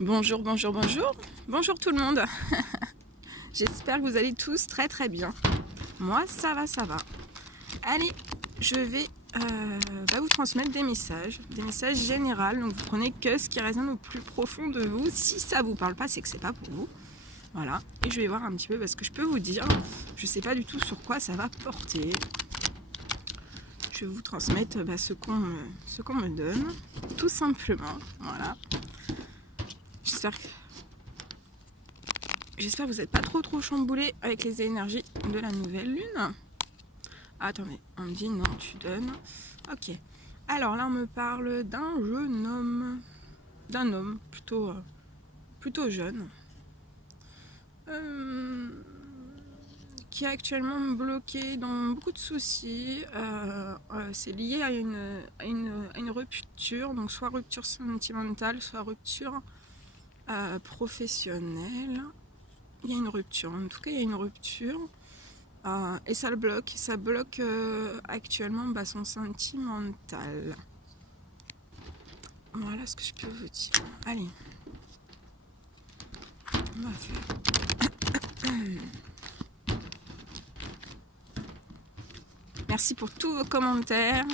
Bonjour, bonjour, bonjour. Bonjour tout le monde. J'espère que vous allez tous très très bien. Moi, ça va, ça va. Allez, je vais vous transmettre des messages généraux. Donc vous prenez que ce qui résonne au plus profond de vous. Si ça vous parle pas, c'est que c'est pas pour vous. Voilà. Et je vais voir un petit peu parce que je peux vous dire, je sais pas du tout sur quoi ça va porter. Je vais vous transmettre ce qu'on me donne, tout simplement. Voilà. J'espère que vous n'êtes pas trop chamboulés avec les énergies de la nouvelle lune. Ah, attendez, on me dit non, tu donnes. Ok. Alors là, on me parle d'un jeune homme, d'un homme plutôt jeune, qui est actuellement bloqué dans beaucoup de soucis. C'est lié à une rupture, donc soit rupture sentimentale, soit rupture professionnelle. Il y a une rupture, en tout cas il y a une rupture et ça bloque actuellement son sentimental. Voilà ce que je peux vous dire. Allez, on va faire. Merci pour tous vos commentaires.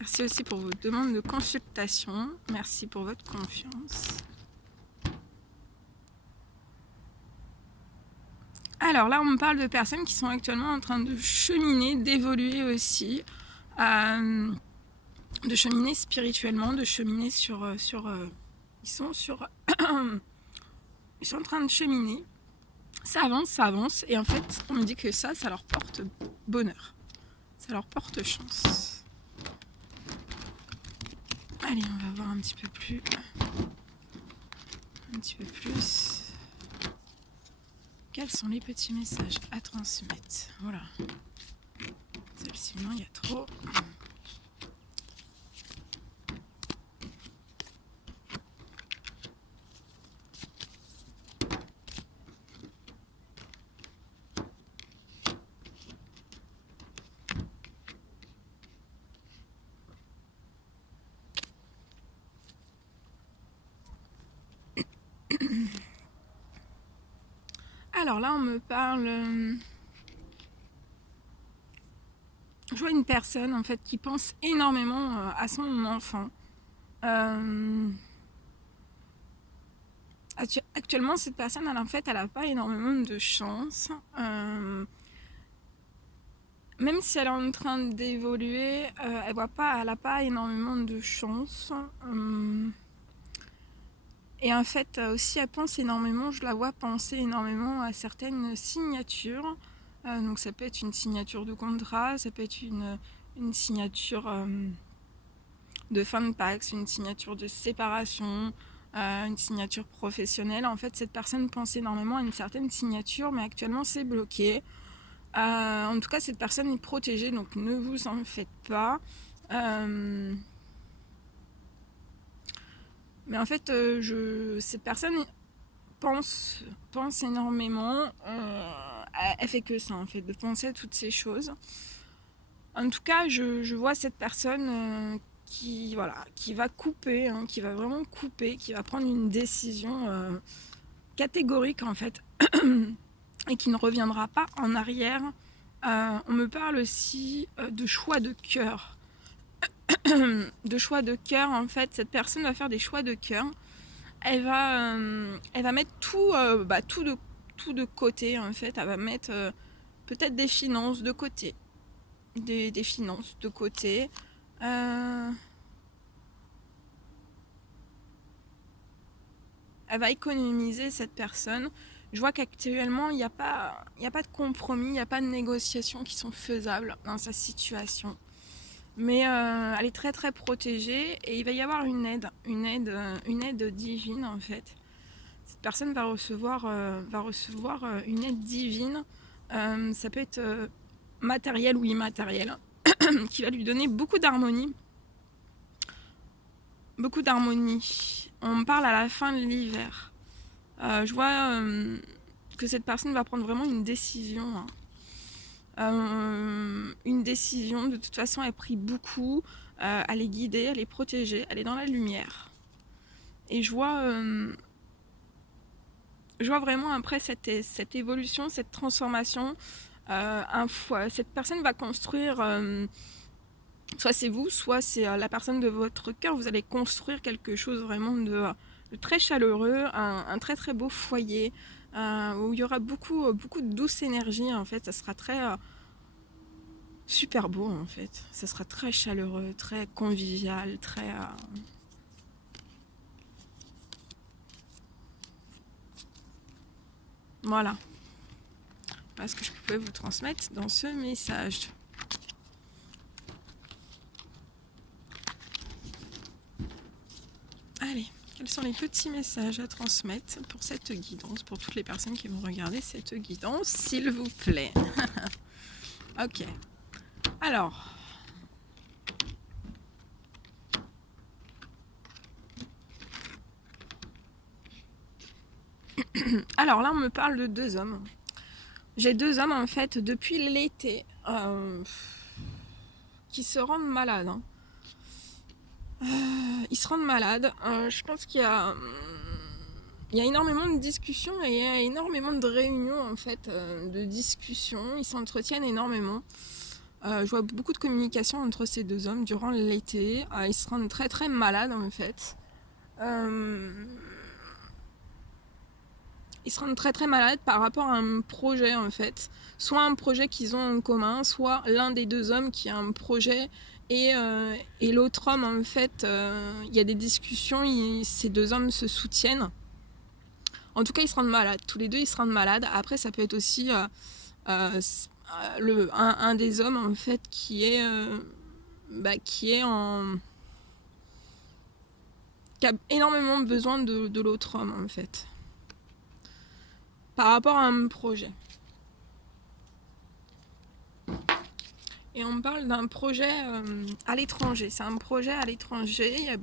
Merci aussi pour vos demandes de consultation. Merci pour votre confiance. Alors là, on me parle de personnes qui sont actuellement en train de cheminer, d'évoluer aussi, de cheminer spirituellement, de cheminer ils sont en train de cheminer. Ça avance, et en fait, on me dit que ça leur porte bonheur, ça leur porte chance. Allez, on va voir un petit peu plus. Quels sont les petits messages à transmettre? Voilà. Celle-ci, non, il y a trop. Alors là, on me parle. Je vois une personne en fait qui pense énormément à son enfant. Actuellement, cette personne, elle n'a pas énormément de chance. Même si elle est en train d'évoluer, elle n'a pas énormément de chance. Et en fait, aussi, elle pense énormément, je la vois penser énormément à certaines signatures. Donc ça peut être une signature de contrat, ça peut être une signature de fin de Pacs, une signature de séparation, une signature professionnelle. En fait, cette personne pense énormément à une certaine signature, mais actuellement, c'est bloqué. En tout cas, cette personne est protégée, donc ne vous en faites pas. Mais en fait, cette personne pense énormément. Elle fait que ça, en fait, de penser à toutes ces choses. En tout cas, je vois cette personne qui va couper, qui va vraiment couper, qui va prendre une décision catégorique, en fait, et qui ne reviendra pas en arrière. On me parle aussi de choix de cœur. De choix de cœur, en fait, cette personne va faire des choix de cœur. Elle va mettre tout de côté, en fait. Elle va mettre peut-être des finances de côté. Des finances de côté. Elle va économiser, cette personne. Je vois qu'actuellement, il n'y a pas de compromis, il n'y a pas de négociations qui sont faisables dans sa situation. Mais elle est très très protégée et il va y avoir une aide divine, en fait. Cette personne va recevoir une aide divine. Ça peut être matériel ou immatériel, qui va lui donner beaucoup d'harmonie. Beaucoup d'harmonie. On me parle à la fin de l'hiver. Je vois que cette personne va prendre vraiment une décision. Une décision, de toute façon, elle prie beaucoup. Elle est guidée, elle est protégée, elle est dans la lumière. et je vois vraiment après cette évolution, cette transformation. Cette personne va construire, soit c'est vous, soit c'est la personne de votre cœur. Vous allez construire quelque chose vraiment de très chaleureux, un très très beau foyer, où il y aura beaucoup de douce énergie. En fait, ça sera très super beau en fait. Ça sera très chaleureux, très convivial, très voilà. Voilà ce que je pouvais vous transmettre dans ce message. Allez, quels sont les petits messages à transmettre pour cette guidance, pour toutes les personnes qui vont regarder cette guidance, s'il vous plaît. Ok. Alors. Alors là, on me parle de 2 hommes. J'ai 2 hommes en fait depuis l'été qui se rendent malades. Ils se rendent malades. Je pense qu'il y a énormément de discussions et il y a énormément de réunions en fait, de discussions. Ils s'entretiennent énormément. Je vois beaucoup de communication entre ces 2 hommes durant l'été. Ils se rendent très très malades en fait. Ils se rendent très très malades par rapport à un projet en fait. Soit un projet qu'ils ont en commun, soit l'un des 2 hommes qui a un projet et l'autre homme en fait, il y a des discussions, ces 2 hommes se soutiennent. En tout cas, ils se rendent malades. Tous les 2, ils se rendent malades. Après, ça peut être aussi un des hommes en fait qui est qui a énormément besoin de l'autre homme en fait. Par rapport à un projet. Et on parle d'un projet à l'étranger. C'est un projet à l'étranger.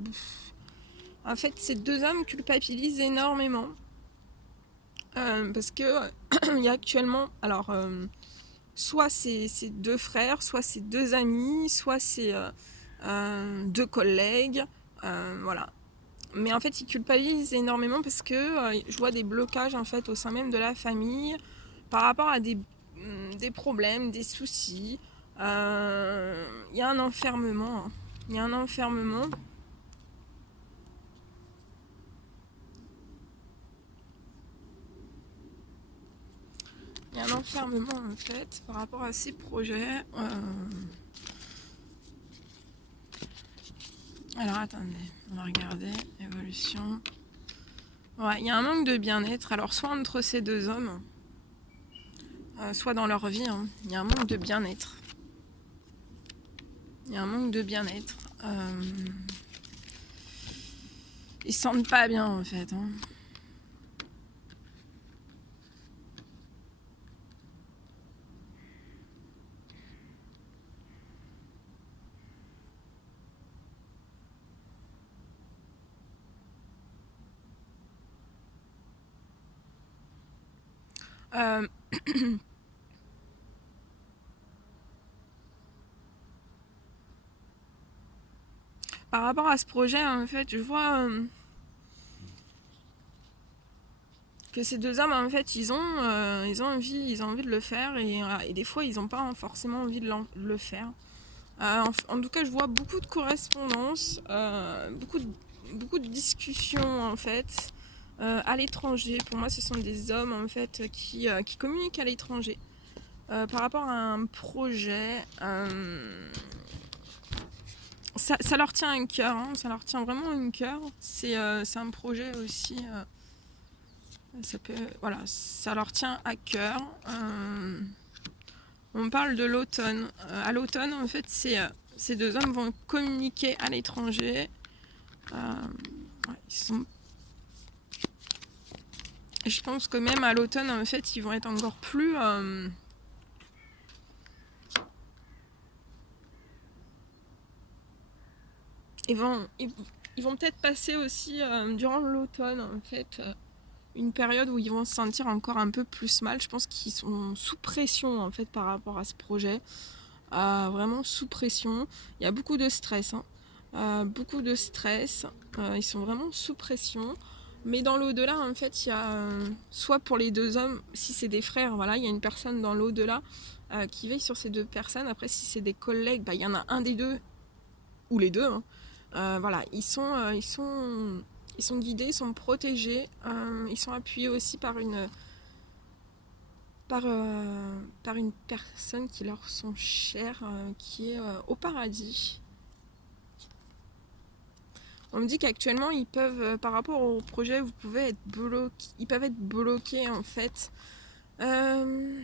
En fait, ces 2 hommes culpabilisent énormément. Parce que il y a actuellement, alors, soit c'est 2 frères, soit c'est 2 amis, soit c'est 2 collègues. Voilà. Mais en fait, ils culpabilisent énormément parce que je vois des blocages en fait au sein même de la famille par rapport à des problèmes, des soucis. Il y a un enfermement. Il y a un enfermement. Il y a un enfermement en fait par rapport à ces projets. Alors attendez, on va regarder. Évolution. Ouais, il y a un manque de bien-être. Alors soit entre ces 2 hommes, soit dans leur vie, hein. Il y a un manque de bien-être. Il y a un manque de bien-être. Ils se sentent pas bien en fait. Hein. Par rapport à ce projet, en fait, je vois que ces 2 hommes, en fait, ils ont envie de le faire et des fois, ils n'ont pas forcément envie de le faire. En tout cas, je vois beaucoup de correspondances, beaucoup de discussions, en fait, à l'étranger. Pour moi, ce sont des hommes, en fait, qui communiquent à l'étranger par rapport à un projet. Ça leur tient à cœur, hein, ça leur tient vraiment à cœur. C'est un projet aussi. Voilà, ça leur tient à cœur. On parle de l'automne. À l'automne, en fait, ces 2 hommes vont communiquer à l'étranger. Je pense que même à l'automne, en fait, ils vont être encore plus. Ils vont peut-être passer aussi durant l'automne, en fait, une période où ils vont se sentir encore un peu plus mal. Je pense qu'ils sont sous pression, en fait, par rapport à ce projet. Vraiment sous pression. Il y a beaucoup de stress. Hein. beaucoup de stress, ils sont vraiment sous pression. Mais dans l'au-delà, en fait, il y a soit pour les deux hommes, si c'est des frères, voilà, il y a une personne dans l'au-delà qui veille sur ces deux personnes. Après, si c'est des collègues, il y en a un des deux ou les deux. Hein. Voilà, ils sont guidés, ils sont protégés, ils sont appuyés aussi par une personne qui leur sont chères, qui est au paradis. On me dit qu'actuellement ils peuvent, par rapport au projet, ils peuvent être bloqués en fait. Le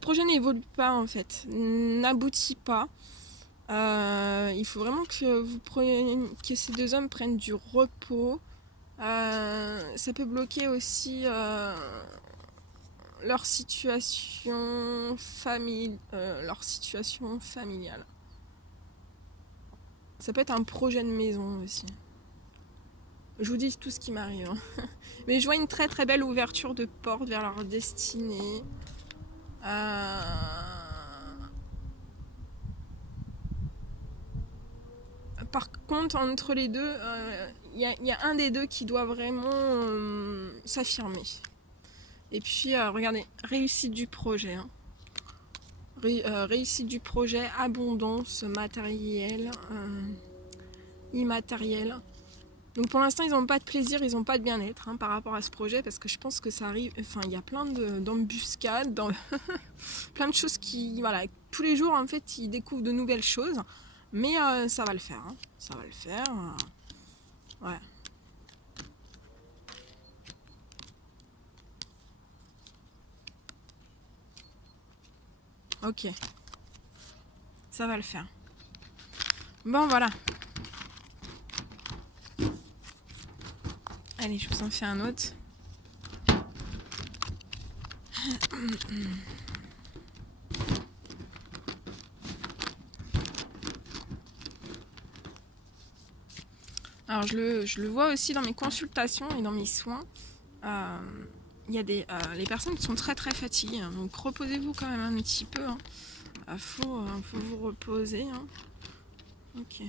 projet n'évolue pas en fait, n'aboutit pas. Il faut vraiment que ces deux hommes prennent du repos. Ça peut bloquer aussi leur situation familiale. Ça peut être un projet de maison aussi. Je vous dis tout ce qui m'arrive. Hein. Mais je vois une très très belle ouverture de porte vers leur destinée. Par contre, entre les deux, il y a un des deux qui doit vraiment s'affirmer. Et puis, regardez, réussite du projet. Hein. Réussite du projet, abondance matérielle, immatérielle. Donc pour l'instant, ils n'ont pas de plaisir, ils n'ont pas de bien-être par rapport à ce projet, parce que je pense que ça arrive. Enfin, il y a plein d'embuscades, plein de choses qui, voilà, tous les jours en fait, ils découvrent de nouvelles choses. Mais ça va le faire, hein. Ça va le faire. Ouais. Ok. Ça va le faire. Bon, voilà. Allez, je vous en fais un autre. Alors, je le vois aussi dans mes consultations et dans mes soins. Il y a les personnes qui sont très très fatiguées. Hein, donc, reposez-vous quand même un petit peu. Hein. Faut vous reposer. Hein. Ok.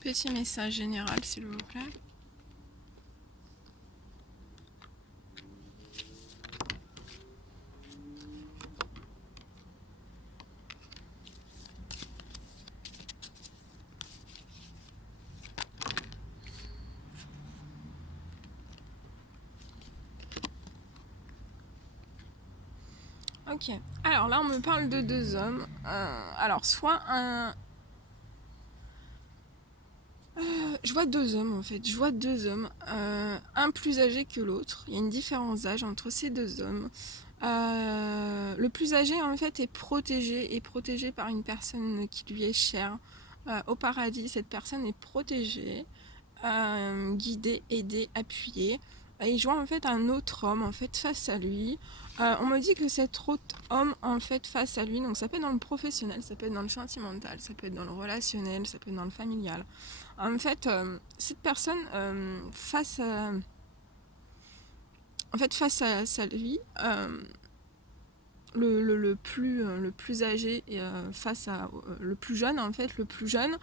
Petit message général, s'il vous plaît. Ok. Alors là, on me parle de deux hommes. Alors, soit un... je vois deux hommes en fait, je vois deux hommes, un plus âgé que l'autre, il y a une différence d'âge entre ces deux hommes. Le plus âgé en fait est protégé par une personne qui lui est chère. Au paradis, cette personne est protégée, guidée, aidée, appuyée. Et je vois en fait un autre homme en fait face à lui. On me dit que cet autre homme en fait face à lui, donc ça peut être dans le professionnel, ça peut être dans le sentimental, ça peut être dans le relationnel, ça peut être dans le familial. En fait, cette personne face à lui, le plus âgé face à le plus jeune, en fait, le plus jeune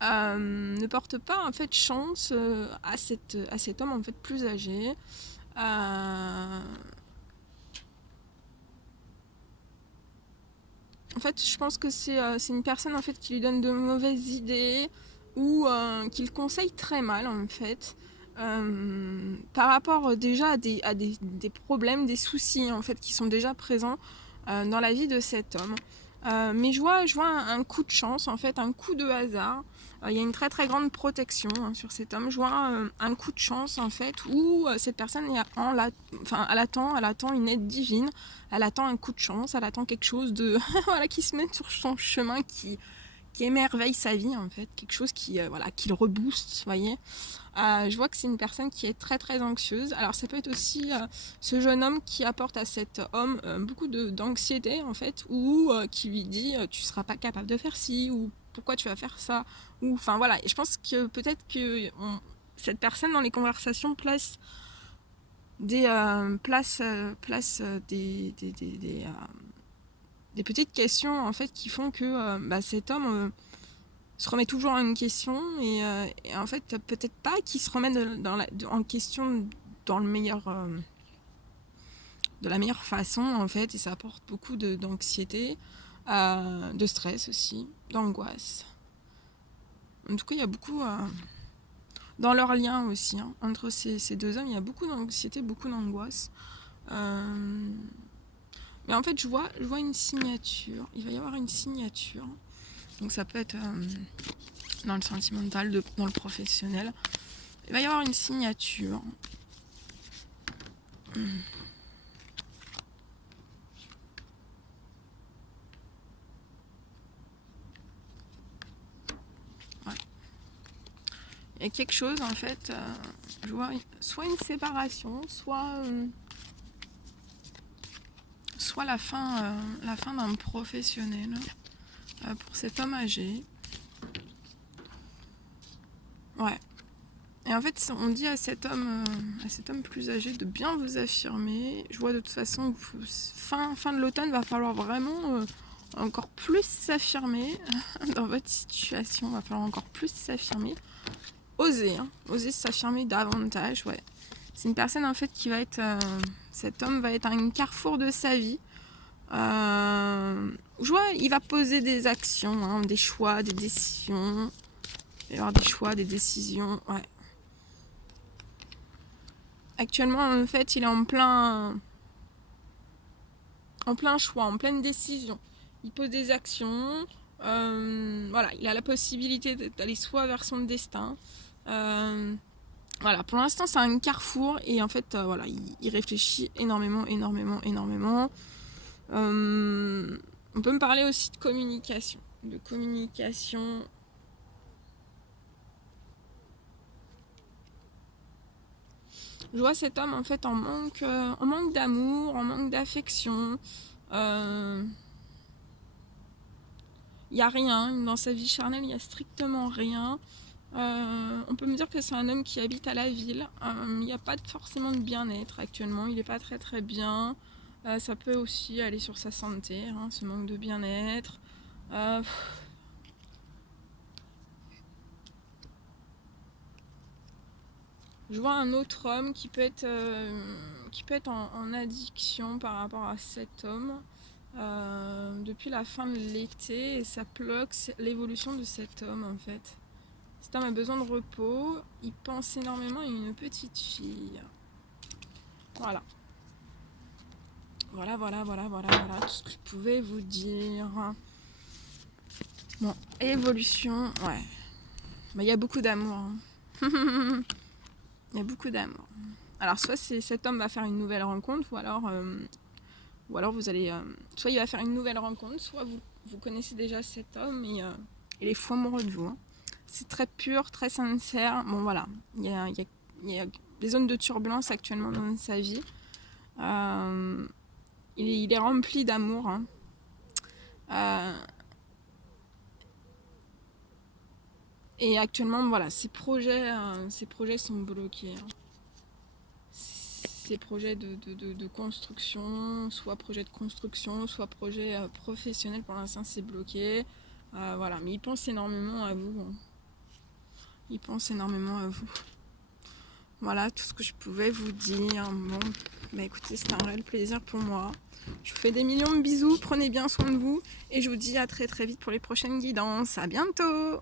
ne porte pas en fait chance à cet homme en fait plus âgé. En fait, je pense que c'est une personne en fait qui lui donne de mauvaises idées ou qui le conseille très mal en fait. Par rapport déjà à des problèmes, des soucis en fait qui sont déjà présents dans la vie de cet homme. Mais je vois un coup de chance en fait, un coup de hasard. Il y a une très très grande protection sur cet homme. Je vois un coup de chance en fait où cette personne elle attend une aide divine, elle attend un coup de chance, elle attend quelque chose de voilà qui se met sur son chemin, qui qui émerveille sa vie en fait, quelque chose qui le rebooste, vous voyez. Je vois que c'est une personne qui est très très anxieuse. Alors ça peut être aussi ce jeune homme qui apporte à cet homme beaucoup d'anxiété en fait, ou qui lui dit tu seras pas capable de faire ci, ou pourquoi tu vas faire ça, ou enfin voilà. Et je pense que peut-être que cette personne dans les conversations place des petites questions en fait qui font que cet homme se remet toujours en question et en fait peut-être pas qu'il se remet en question dans le meilleur de la meilleure façon en fait, et ça apporte beaucoup d'anxiété, de stress aussi, d'angoisse. En tout cas il y a beaucoup dans leur lien aussi hein, entre ces deux hommes, il y a beaucoup d'anxiété, beaucoup d'angoisse. Mais en fait je vois une signature, il va y avoir une signature, donc ça peut être dans le sentimental, dans le professionnel. Il va y avoir une signature. Ouais. Il y a quelque chose en fait, je vois soit une séparation, soit la fin d'un professionnel pour cet homme âgé. Ouais. Et en fait, on dit à cet homme plus âgé de bien vous affirmer. Je vois de toute façon que fin de l'automne, va falloir vraiment encore plus s'affirmer dans votre situation. Va falloir encore plus s'affirmer. Oser s'affirmer davantage. Ouais. C'est une personne en fait qui va être, cet homme va être à un carrefour de sa vie. Je vois, il va poser des actions, hein, des choix, des décisions. Il va y avoir des choix, des décisions. Ouais. Actuellement, en fait, il est en plein choix, en pleine décision. Il pose des actions. Voilà, il a la possibilité d'aller soit vers son destin. Voilà, pour l'instant, c'est un carrefour et en fait, voilà, il réfléchit énormément. On peut me parler aussi de communication. Je vois cet homme en fait en manque d'amour, en manque d'affection. Il n'y a rien dans sa vie charnelle, il n'y a strictement rien. On peut me dire que c'est un homme qui habite à la ville. Il n'y a pas forcément de bien-être actuellement, il n'est pas très très bien. Ça peut aussi aller sur sa santé, hein, ce manque de bien-être. Je vois un autre homme qui peut être en addiction par rapport à cet homme depuis la fin de l'été, et ça bloque l'évolution de cet homme en fait. Cet homme a besoin de repos, il pense énormément à une petite fille. Voilà, tout ce que je pouvais vous dire. Bon, évolution, ouais. Il y a beaucoup d'amour. Hein. Il y a beaucoup d'amour. Alors soit cet homme va faire une nouvelle rencontre, ou alors vous allez... soit il va faire une nouvelle rencontre, soit vous connaissez déjà cet homme et il est fou amoureux de vous. Hein. C'est très pur, très sincère. Bon voilà, il y a des zones de turbulence actuellement dans sa vie. Il est rempli d'amour. Hein. Et actuellement, voilà, ses projets sont bloqués. Hein. Ses projets de construction, soit projet de construction, soit projet professionnel, pour l'instant c'est bloqué. Voilà, mais il pense énormément à vous. Hein. Il pense énormément à vous. Voilà tout ce que je pouvais vous dire. Bon, bah écoutez, c'était un réel plaisir pour moi. Je vous fais des millions de bisous, prenez bien soin de vous et je vous dis à très très vite pour les prochaines guidances. À bientôt!